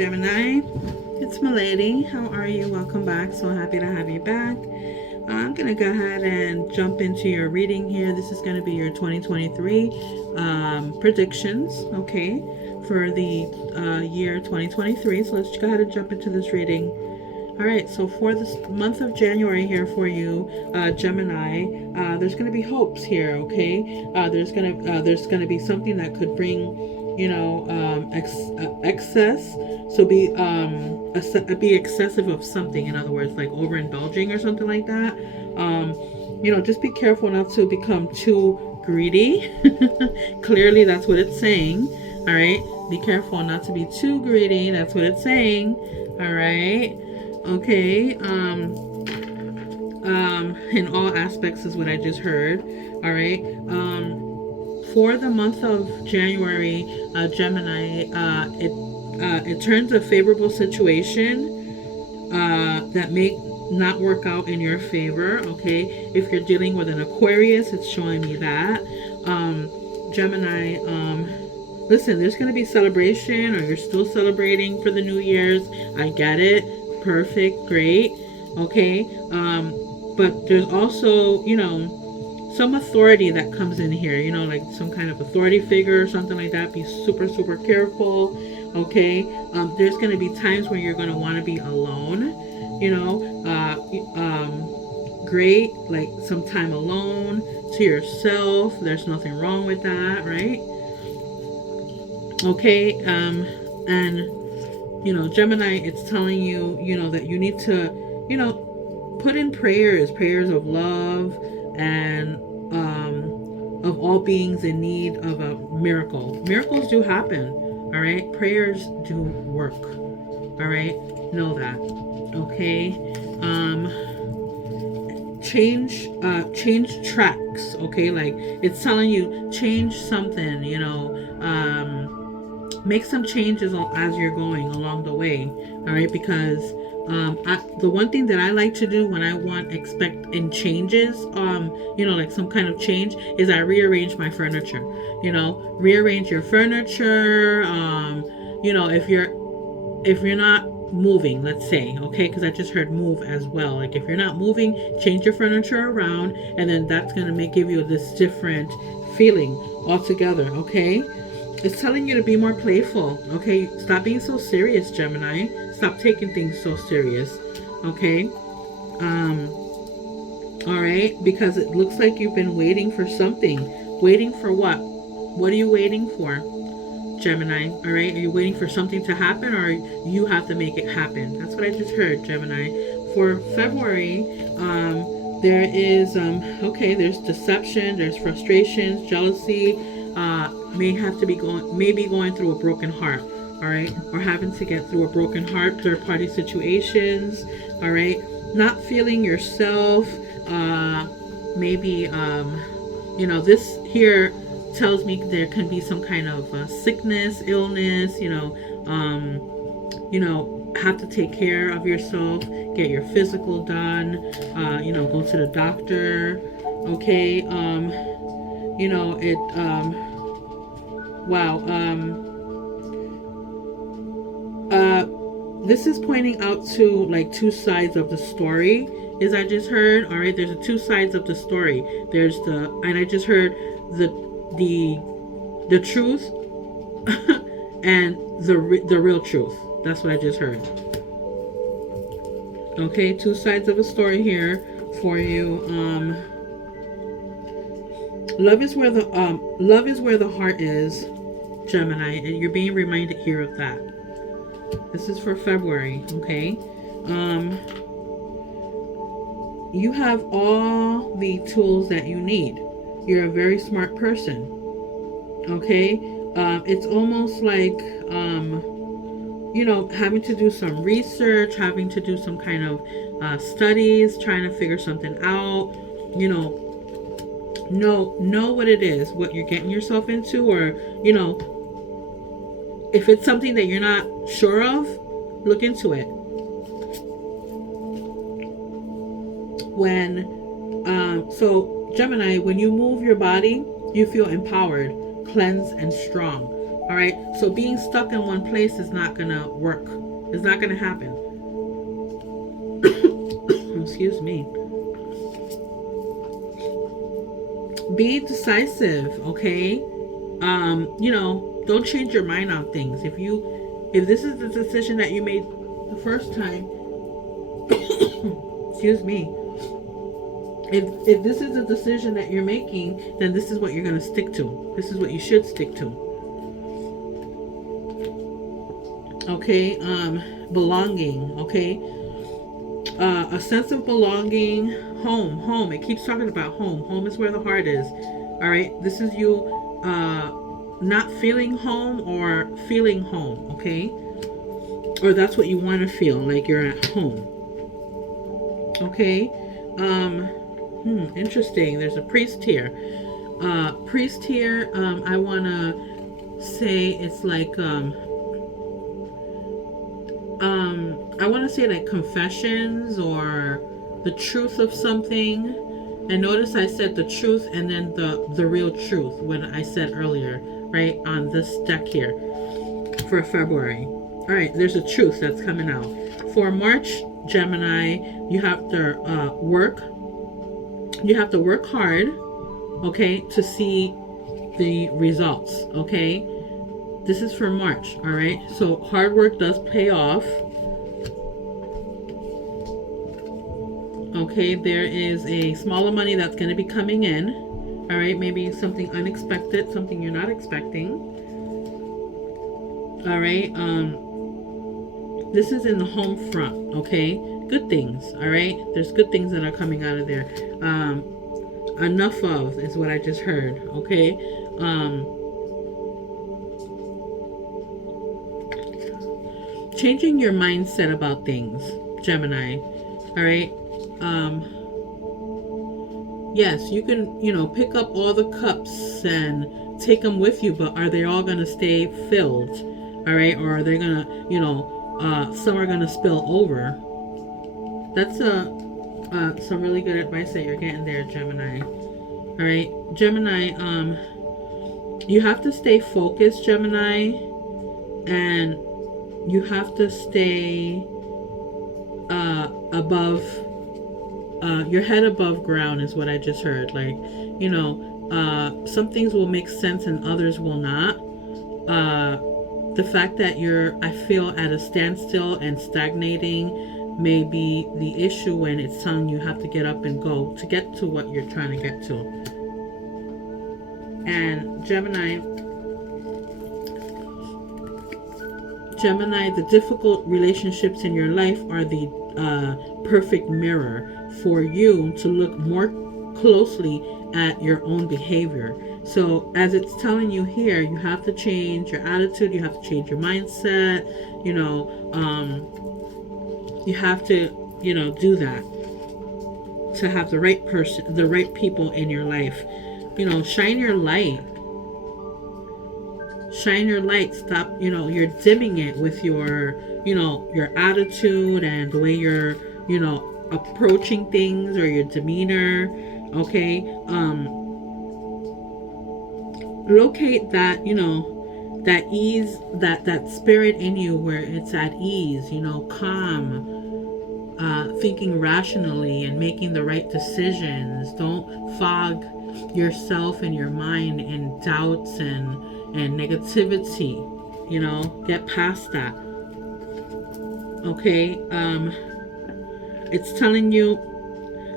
Gemini. It's Milady. How are you? Welcome back. So happy to have you back. I'm going to go ahead and jump into your reading here. This is going to be your 2023 predictions, okay, for the year 2023. So let's go ahead and jump into this reading. All right, so for this month of January here for you, Gemini, there's going to be hopes here, okay? There's gonna be something that could bring, excess. So be excessive of something. In other words, like overindulging or something like that. Just be careful not to become too greedy. Clearly, that's what it's saying. All right, be careful not to be too greedy. That's what it's saying. All right. Okay, in all aspects is what I just heard. All right. For the month of January, Gemini, it turns a favorable situation that may not work out in your favor. Okay, if you're dealing with an Aquarius, it's showing me that. Gemini, listen, there's going to be celebration, or you're still celebrating for the New Year's. I get it. Perfect, great, okay, but there's also, some authority that comes in here, like some kind of authority figure or something like that. Be super, super careful, okay. There's going to be times where you're going to want to be alone, great, like some time alone to yourself. There's nothing wrong with that, right? Okay, and Gemini, it's telling you, that you need to, put in prayers of love and of all beings in need of a miracle. Miracles do happen, all right? Prayers do work, all right? Know that, okay? Change tracks, okay? Like, it's telling you, change something, make some changes as you're going along the way, all right? Because the one thing that I like to do when I expect in changes, like some kind of change, is I rearrange my furniture. Rearrange your furniture. If you're not moving, let's say, okay, because I just heard move as well. Like, if you're not moving, change your furniture around, and then that's gonna give you this different feeling altogether, okay? It's telling you to be more playful, okay? Stop being so serious, Gemini. Stop taking things so serious, okay? All right, because it looks like you've been waiting for something. Waiting for what? What are you waiting for, Gemini? All right, are you waiting for something to happen, or you have to make it happen? That's what I just heard, Gemini. For February, there is, there's deception, there's frustrations, jealousy, maybe going through a broken heart, all right, or having to get through a broken heart, third party situations, all right, not feeling yourself, maybe this here tells me there can be some kind of sickness, illness, have to take care of yourself, get your physical done, go to the doctor, okay. This is pointing out to like two sides of the story, as I just heard. All right, there's two sides of the story. And I just heard the truth and the real truth. That's what I just heard. Okay, two sides of a story here for you. Love is where the heart is, Gemini, and you're being reminded here of that. This is for February, okay? You have all the tools that you need. You're a very smart person, okay? It's almost like, having to do some research, having to do some kind of studies, trying to figure something out, know what it is, what you're getting yourself into, or if it's something that you're not sure of, look into it. So Gemini, when you move your body, you feel empowered, cleansed, and strong. All right. So being stuck in one place is not going to work. It's not going to happen. Excuse me. Be decisive, okay? Don't change your mind on things. If this is the decision that you made the first time, excuse me. If this is the decision that you're making, then this is what you're going to stick to. This is what you should stick to. Okay, belonging, okay? A sense of belonging, home. It keeps talking about home. Home is where the heart is. All right, this is you not feeling home or feeling home, okay? Or that's what you want to feel, like you're at home. Okay. Interesting. There's a priest here. Priest here, I want to say it's like I want to say like confessions or the truth of something. And notice I said the truth and then the real truth when I said earlier, right, on this deck here for February. All right, there's a truth that's coming out. For March, Gemini, you have to work. You have to work hard, okay, to see the results, okay? This is for March, all right? So hard work does pay off. Okay, there is a smaller money that's going to be coming in. All right, maybe something unexpected, something you're not expecting. All right, this is in the home front, okay? Good things, all right? There's good things that are coming out of there. Enough of is what I just heard, okay? Changing your mindset about things, Gemini, all right? Yes, you can, pick up all the cups and take them with you, but are they all going to stay filled? All right? Or are they going to, some are going to spill over? That's some really good advice that you're getting there, Gemini. All right? Gemini, you have to stay focused, Gemini, and you have to stay above your head above ground is what I just heard. Like, some things will make sense and others will not. The fact that I feel at a standstill and stagnating may be the issue when it's telling you have to get up and go to get to what you're trying to get to. And Gemini, the difficult relationships in your life are the perfect mirror for you to look more closely at your own behavior. So as it's telling you here, you have to change your attitude, you have to change your mindset, you have to, do that to have the right person, the right people in your life. Shine your light. Shine your light. Stop, you're dimming it with your attitude and the way you're, approaching things or your demeanor. Okay. Locate that, that ease, that spirit in you where it's at ease, calm, thinking rationally and making the right decisions. Don't fog yourself and your mind in doubts and negativity. Get past that. Okay. It's telling you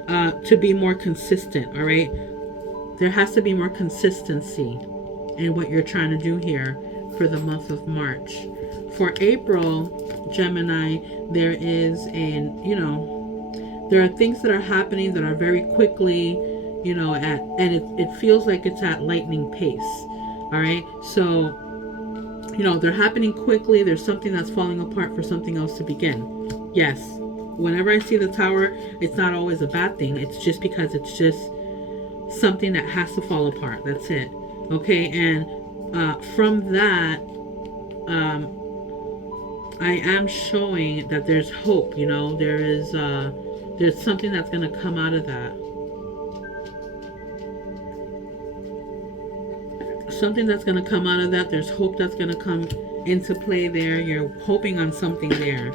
to be more consistent. All right. There has to be more consistency in what you're trying to do here for the month of March. For April, Gemini, there is there are things that are happening that are very quickly, and it feels like it's at lightning pace. All right. So, they're happening quickly. There's something that's falling apart for something else to begin. Yes. Whenever I see the tower, it's not always a bad thing. It's just because it's just something that has to fall apart. That's it. Okay. And from that, I am showing that there's hope. There's something that's going to come out of that. something that's going to come out of that. There's hope that's going to come into play there. You're hoping on something there.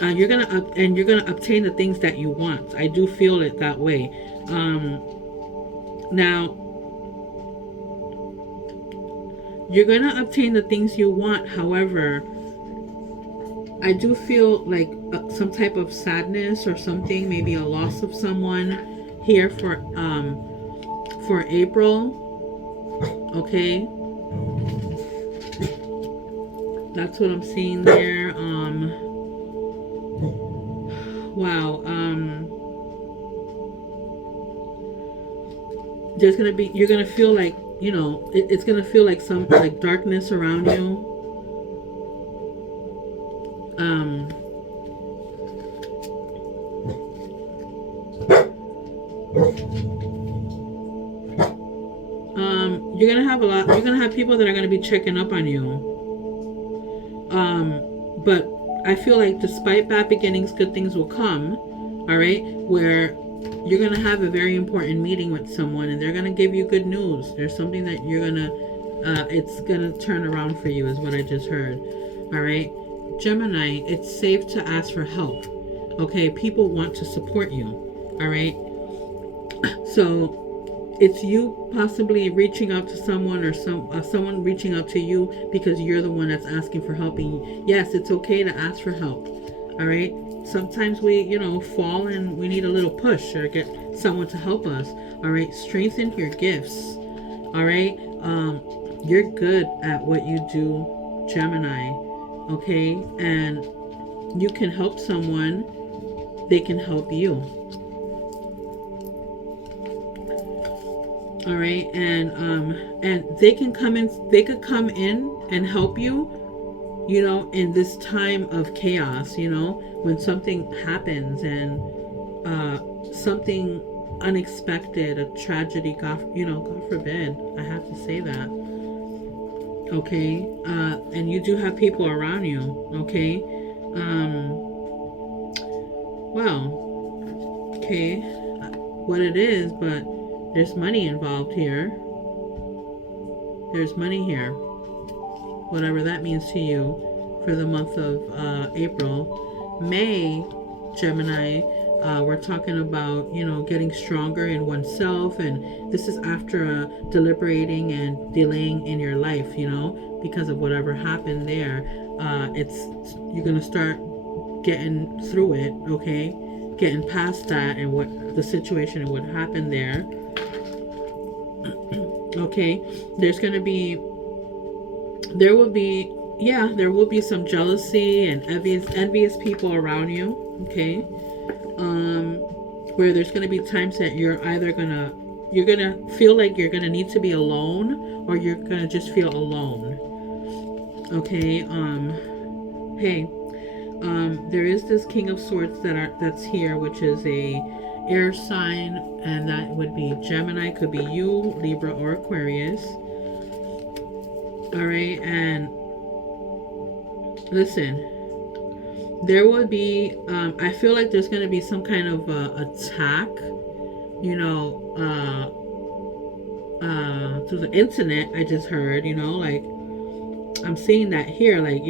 You're gonna obtain the things that you want. I do feel it that way. Now you're gonna obtain the things you want. However, I do feel like some type of sadness or something, maybe a loss of someone here for April. Okay, that's what I'm seeing there. Wow. There's gonna be, you're gonna feel like, it's gonna feel like some like darkness around you. You're gonna have people that are gonna be checking up on you. But I feel like despite bad beginnings, good things will come. All right, where you're gonna have a very important meeting with someone, and they're gonna give you good news. There's something that you're gonna, it's gonna turn around for you, is what I just heard. All right, Gemini, it's safe to ask for help. Okay, people want to support you. All right, so it's you possibly reaching out to someone, or someone reaching out to you because you're the one that's asking for help. And yes, it's okay to ask for help. All right, sometimes we fall and we need a little push or get someone to help us. All right, strengthen your gifts. All right, you're good at what you do, Gemini. Okay, and you can help someone, they can help you. All right, and they can come in, they could come in and help you, in this time of chaos, when something happens and something unexpected, a tragedy, God forbid, I have to say that. Okay, and you do have people around you. Okay, well, okay, what it is, but there's money involved here. There's money here. Whatever that means to you for the month of April. May, Gemini, we're talking about, getting stronger in oneself. And this is after deliberating and delaying in your life, because of whatever happened there. You're going to start getting through it, okay? Getting past that and what the situation and what happened there. Okay, there will be some jealousy and envious people around you. Okay, where there's gonna be times that you're either you're gonna feel like you're gonna need to be alone, or you're gonna just feel alone. Okay, hey, there is this King of Swords that's here, which is a air sign, and that would be Gemini, could be you, Libra, or Aquarius. All right, and listen, there would be I feel like there's going to be some kind of attack, through the internet. I just heard, like, I'm seeing that here, like,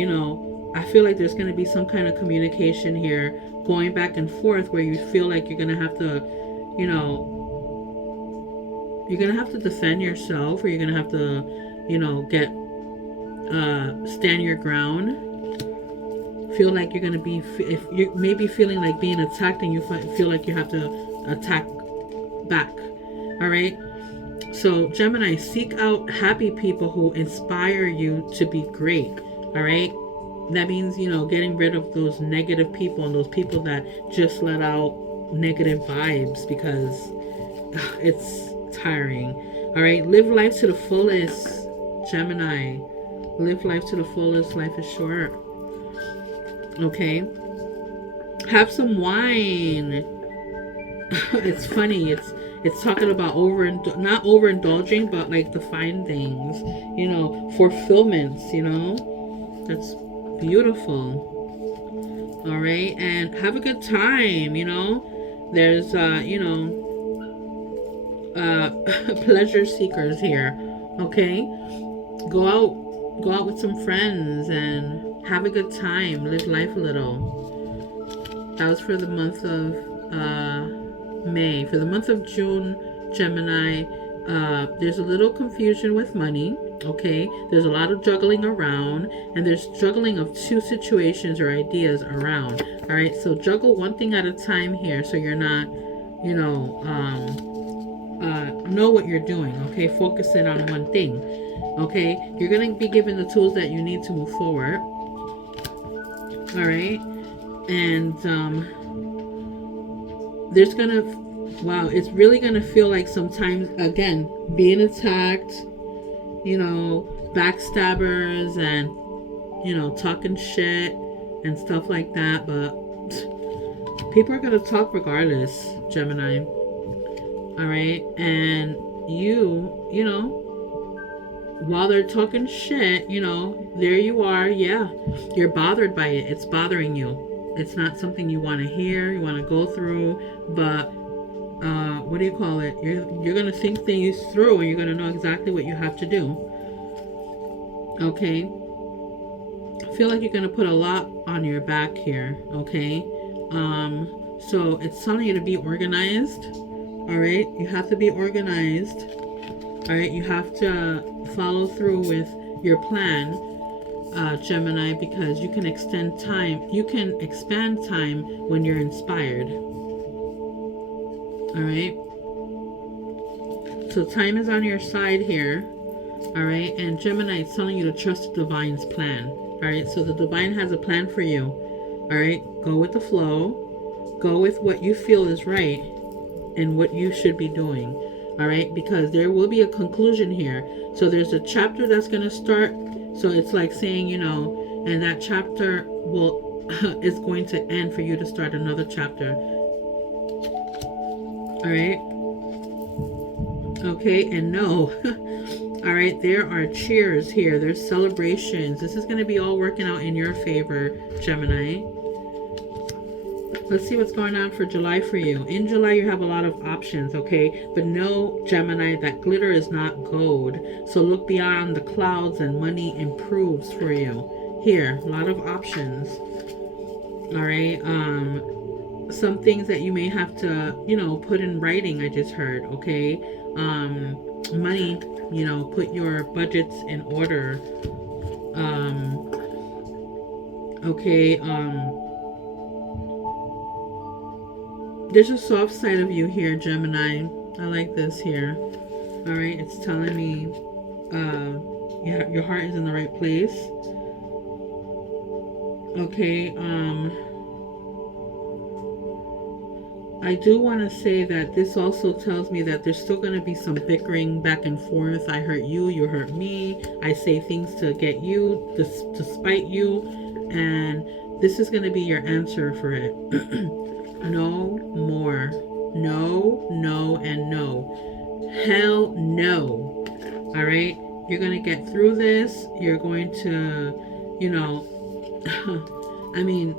I feel like there's going to be some kind of communication here going back and forth, where you feel like you're going to have to, you're going to have to defend yourself, or you're going to have to, stand your ground. Feel like you're going to be, if you're maybe feeling like being attacked, and you feel like you have to attack back. All right. So Gemini, seek out happy people who inspire you to be great. All right. That means, getting rid of those negative people and those people that just let out negative vibes, because it's tiring. All right. Live life to the fullest, Gemini. Live life to the fullest. Life is short. Okay. Have some wine. It's funny. It's talking about not overindulging, but like the fine things, fulfillments, that's beautiful. All right, and have a good time. There's pleasure seekers here. Okay, go out with some friends and have a good time. Live life a little. That was for the month of May. For the month of June, Gemini, there's a little confusion with money. Okay, there's a lot of juggling around, and there's juggling of two situations or ideas around. All right, so juggle one thing at a time here, so you're not, you know what you're doing. Okay, focus in on one thing. Okay, you're gonna be given the tools that you need to move forward. All right, and there's gonna, wow, it's really gonna feel like sometimes again being attacked, backstabbers and talking shit and stuff like that, but people are gonna talk regardless, Gemini. All right, and while they're talking shit, there you are. Yeah, you're bothered by it. It's bothering you. It's not something you want to hear, you want to go through, but what do you call it? You're gonna think things through, and you're gonna know exactly what you have to do. Okay. I feel like you're gonna put a lot on your back here. Okay. So it's telling you to be organized. All right. You have to be organized. All right. You have to follow through with your plan, Gemini, because you can extend time. You can expand time when you're inspired. All right. So time is on your side here. All right. And Gemini is telling you to trust the divine's plan. All right. So the divine has a plan for you. All right. Go with the flow. Go with what you feel is right and what you should be doing. All right. Because there will be a conclusion here. So there's a chapter that's going to start. So it's like saying, and that chapter is going to end for you to start another chapter. All right. Okay, and no. All right, there are cheers here. There's celebrations. This is going to be all working out in your favor, Gemini. Let's see what's going on for July for you. In July, you have a lot of options, okay? But know, Gemini, that glitter is not gold. So look beyond the clouds and money improves for you. Here, a lot of options. All right. Some things that you may have to, put in writing, I just heard, okay? Money, put your budgets in order. Okay. There's a soft side of you here, Gemini. I like this here. All right, it's telling me your heart is in the right place. Okay, I do want to say that this also tells me that there's still going to be some bickering back and forth. I hurt you, you hurt me. I say things to get you, to spite you. And this is going to be your answer for it. No more. No, no, and no. Hell no. All right? You're going to get through this. You're going to, I mean,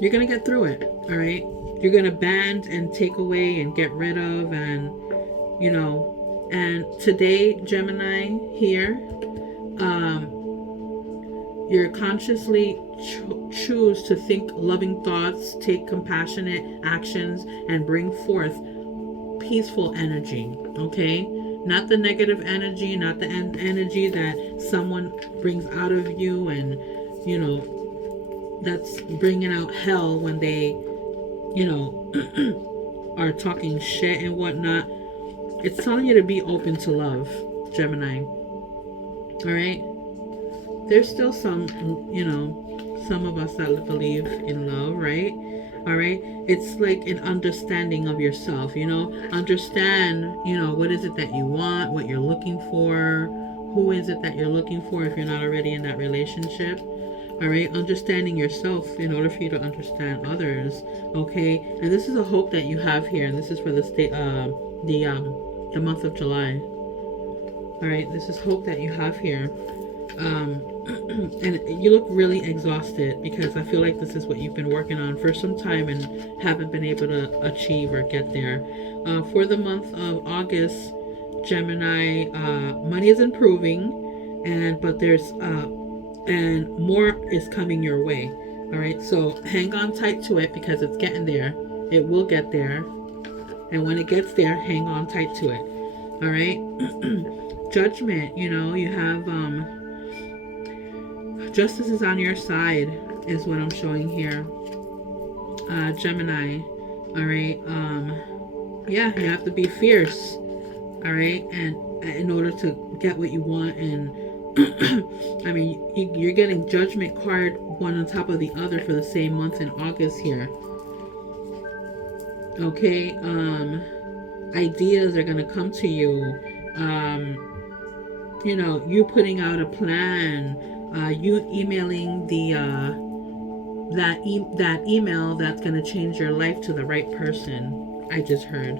you're going to get through it. All right? You're going to band and take away and get rid of and, and today, Gemini, here, you're consciously choose to think loving thoughts, take compassionate actions, and bring forth peaceful energy, okay? Not the negative energy, not the energy that someone brings out of you and, that's bringing out hell when they are talking shit and whatnot. It's telling you to be open to love, Gemini. All right? There's still some of us that believe in love, right? All right? It's like an understanding of yourself, Understand, what is it that you want, what you're looking for, who is it that you're looking for if you're not already in that relationship. All right, understanding yourself in order for you to understand others. Okay, and this is a hope that you have here, and this is for the month of July. All right, this is hope that you have here, and you look really exhausted because I feel like this is what you've been working on for some time and haven't been able to achieve or get there. For the month of August, Gemini, money is improving, but there's and more is coming your way. All right, so hang on tight to it because it's getting there. It will get there, and when it gets there, hang on tight to it. All right. Judgment. You have justice is on your side, is what I'm showing here. Gemini. All right. Yeah, you have to be fierce. All right, and in order to get what you want, and I mean, you're getting judgment card one on top of the other for the same month in August here. Okay, ideas are gonna come to you. You putting out a plan, you emailing that email that's gonna change your life to the right person. I just heard.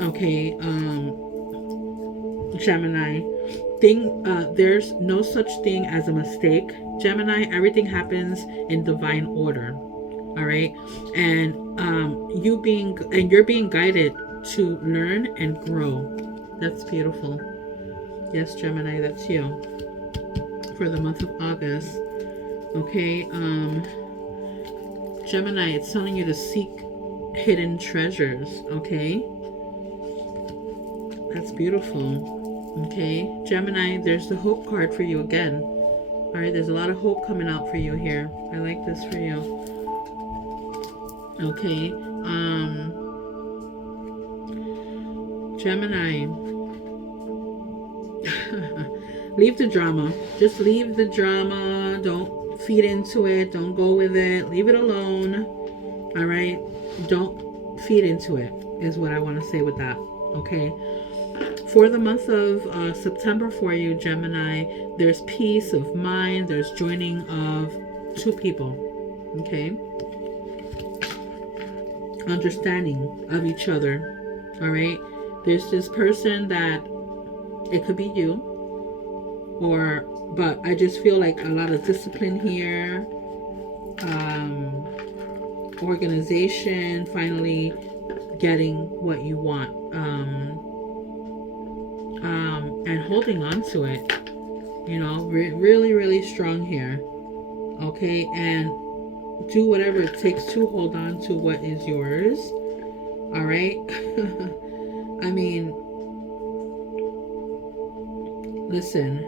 Okay, Gemini, there's no such thing as a mistake. Gemini, everything happens in divine order. All right, and you're being guided to learn and grow. That's beautiful. Yes, Gemini, that's you for the month of August. Okay, Gemini, it's telling you to seek hidden treasures. Okay, that's beautiful. Okay, Gemini, there's the hope card for you again. All right, there's a lot of hope coming out for you here. I like this for you. Okay, Gemini, leave the drama. Just leave the drama. Don't feed into it. Don't go with it. Leave it alone. All right, don't feed into it is what I want to say with that. Okay. For the month of September for you, Gemini, there's peace of mind. There's joining of two people. Okay. Understanding of each other. All right. There's this person that it could be you, but I just feel like a lot of discipline here. Organization, finally getting what you want. And holding on to it, really, really strong here. Okay, and do whatever it takes to hold on to what is yours. All right. I mean, listen,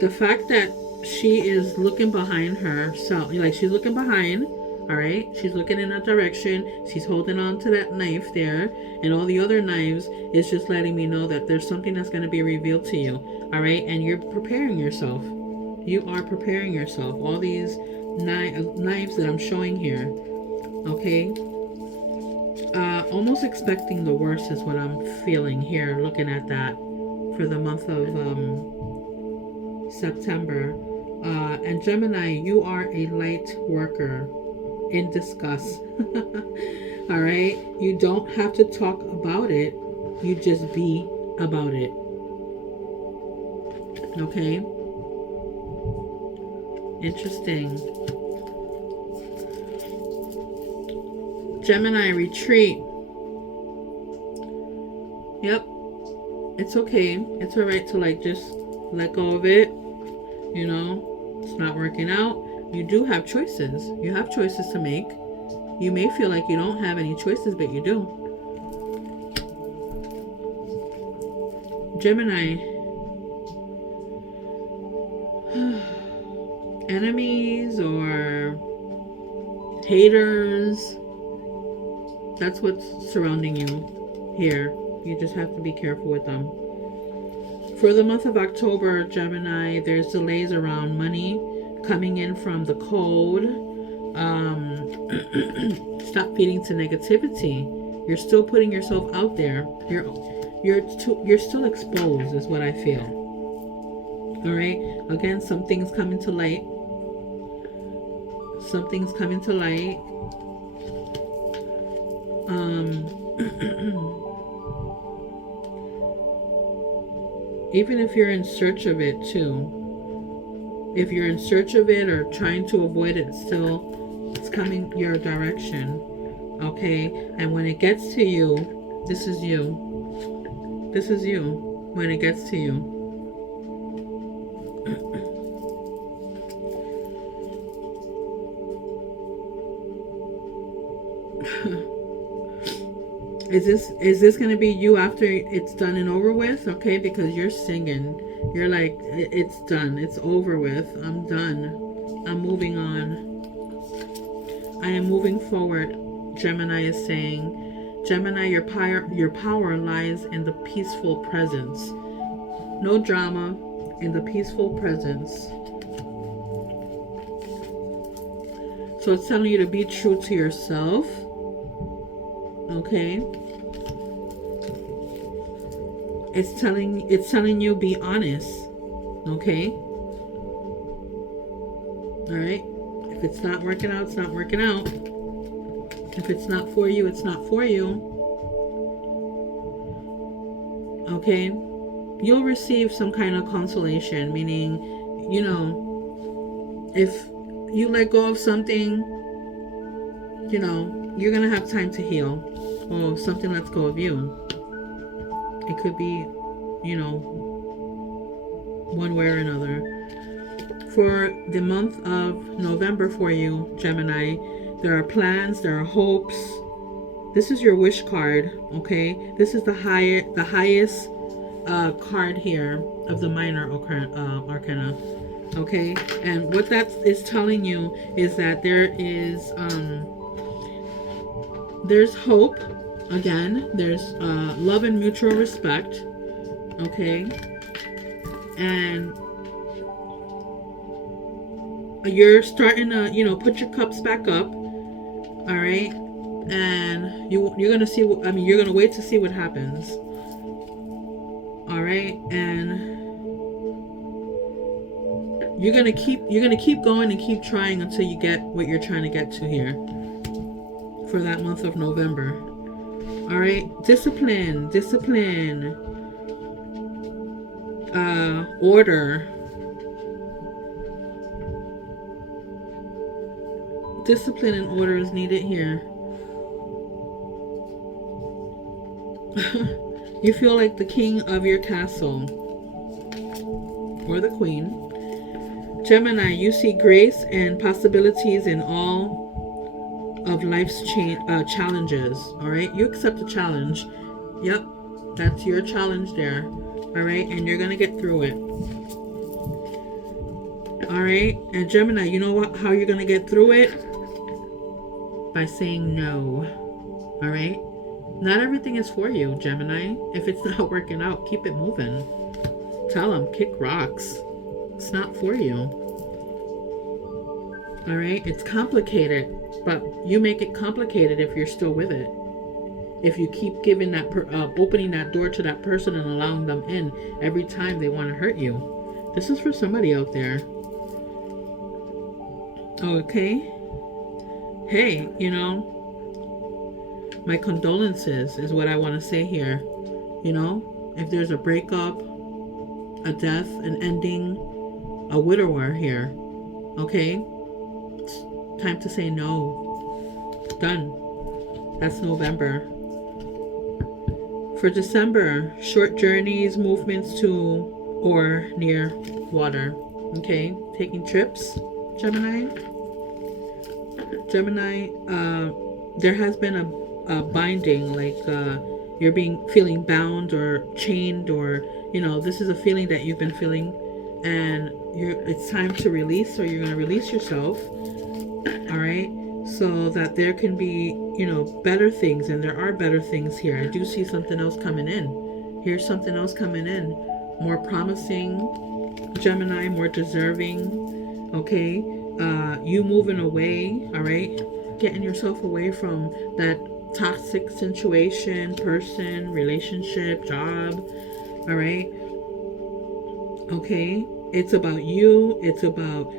the fact that she is looking behind herself, like she's looking behind. All right, she's looking in that direction. She's holding on to that knife there, and all the other knives is just letting me know that there's something that's going to be revealed to you. All right, and you're preparing yourself. You are preparing yourself. All these knives that I'm showing here. Okay, almost expecting the worst is what I'm feeling here. Looking at that for the month of September, and Gemini, you are a light worker. In disgust. All right, you don't have to talk about it, you just be about it. Okay, interesting. Gemini, retreat. Yep, it's okay, it's all right to just let go of it. It's not working out. You do have choices. You have choices to make. You may feel like you don't have any choices, but you do. Gemini. Enemies or haters. That's what's surrounding you here. You just have to be careful with them. For the month of October, Gemini, there's delays around money coming in from the code. Stop feeding to negativity. You're still putting yourself out there. You're still exposed, is what I feel. All right. Again, something's coming to light. Something's coming to light. Even if you're in search of it too. If you're in search of it or trying to avoid it, it's coming your direction. Okay? And when it gets to you, this is you. This is you when it gets to you. Is this gonna be you after it's done and over with? Okay, because you're singing. You're like, it's done. It's over with. I'm done. I'm moving on. I am moving forward. Gemini is saying, Gemini, your power lies in the peaceful presence. No drama, in the peaceful presence. So it's telling you to be true to yourself. Okay. It's telling you be honest. Okay. All right. If it's not working out, it's not working out. If it's not for you, it's not for you. Okay. You'll receive some kind of consolation, meaning, if you let go of something, you're going to have time to heal. Or something lets go of you. It could be, one way or another. For the month of November for you, Gemini, there are plans, there are hopes. This is your wish card, okay? This is the highest card here of the minor arcana, okay? And what that is telling you is that there's hope. Again, there's love and mutual respect, okay? And you're starting to, put your cups back up, all right? And you're gonna see. You're gonna wait to see what happens, all right? And you're gonna keep going and keep trying until you get what you're trying to get to here for that month of November. All right, discipline, order. Discipline and order is needed here. You feel like the king of your castle or the queen. Gemini, you see grace and possibilities in all of life's challenges. All right, you accept the challenge. Yep, that's your challenge there. All right, and you're gonna get through it. All right, and Gemini, you know how you're gonna get through it? By saying no. All right, not everything is for you, Gemini. If it's not working out, keep it moving. Tell them, kick rocks. It's not for you. All right, it's complicated, but you make it complicated if you're still with it. If you keep giving that opening that door to that person and allowing them in every time they want to hurt you. This is for somebody out there. Okay. Hey, my condolences is what I want to say here. If there's a breakup, a death, an ending, a widower here. Okay. Time to say no. Done. That's November. For December, short journeys, movements to or near water. Okay, taking trips, Gemini. There has been a binding, like you're feeling bound or chained, or this is a feeling that you've been feeling, and it's time to release. So you're going to release yourself. All right, so that there can be better things, and there are better things here. I do see something else coming in. Here's something else coming in, more promising, Gemini, more deserving. Okay, you moving away. All right, getting yourself away from that toxic situation, person, relationship, job. All right, okay, it's about you. It's about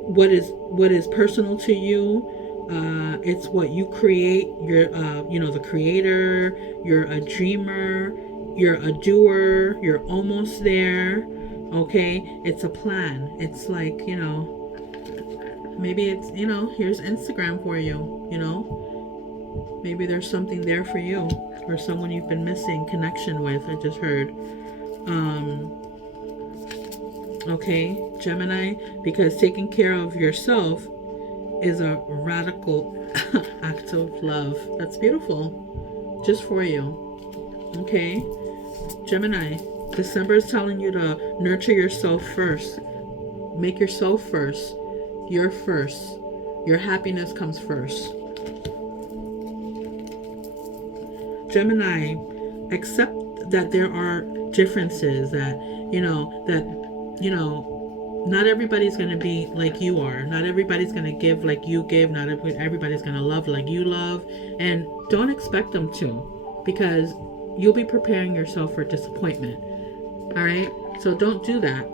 what is personal to you. It's what you create. You're the creator. You're a dreamer. You're a doer. You're almost there. Okay, it's a plan. It's like, maybe it's, here's Instagram for you. Maybe there's something there for you, or someone you've been missing connection with. I just heard. Okay, Gemini, because taking care of yourself is a radical act of love. That's beautiful. Just for you. Okay, Gemini, December is telling you to nurture yourself first. Make yourself first. You're first. Your happiness comes first. Gemini, accept that there are differences, that not everybody's going to be like you are. Not everybody's going to give like you give. Not everybody's going to love like you love. And don't expect them to, because you'll be preparing yourself for disappointment. All right? So don't do that.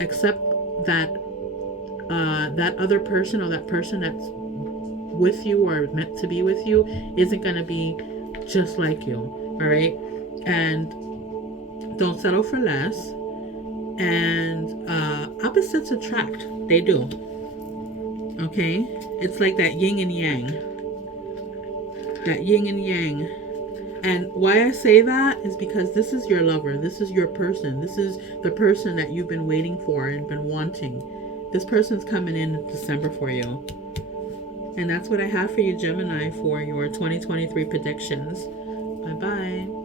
Accept that that other person, or that person that's with you or meant to be with you, isn't going to be just like you. All right? And don't settle for less. And opposites attract. They do. Okay? It's like that yin and yang. That yin and yang. And why I say that is because this is your lover. This is your person. This is the person that you've been waiting for and been wanting. This person's coming in December for you. And that's what I have for you, Gemini, for your 2023 predictions. Bye-bye.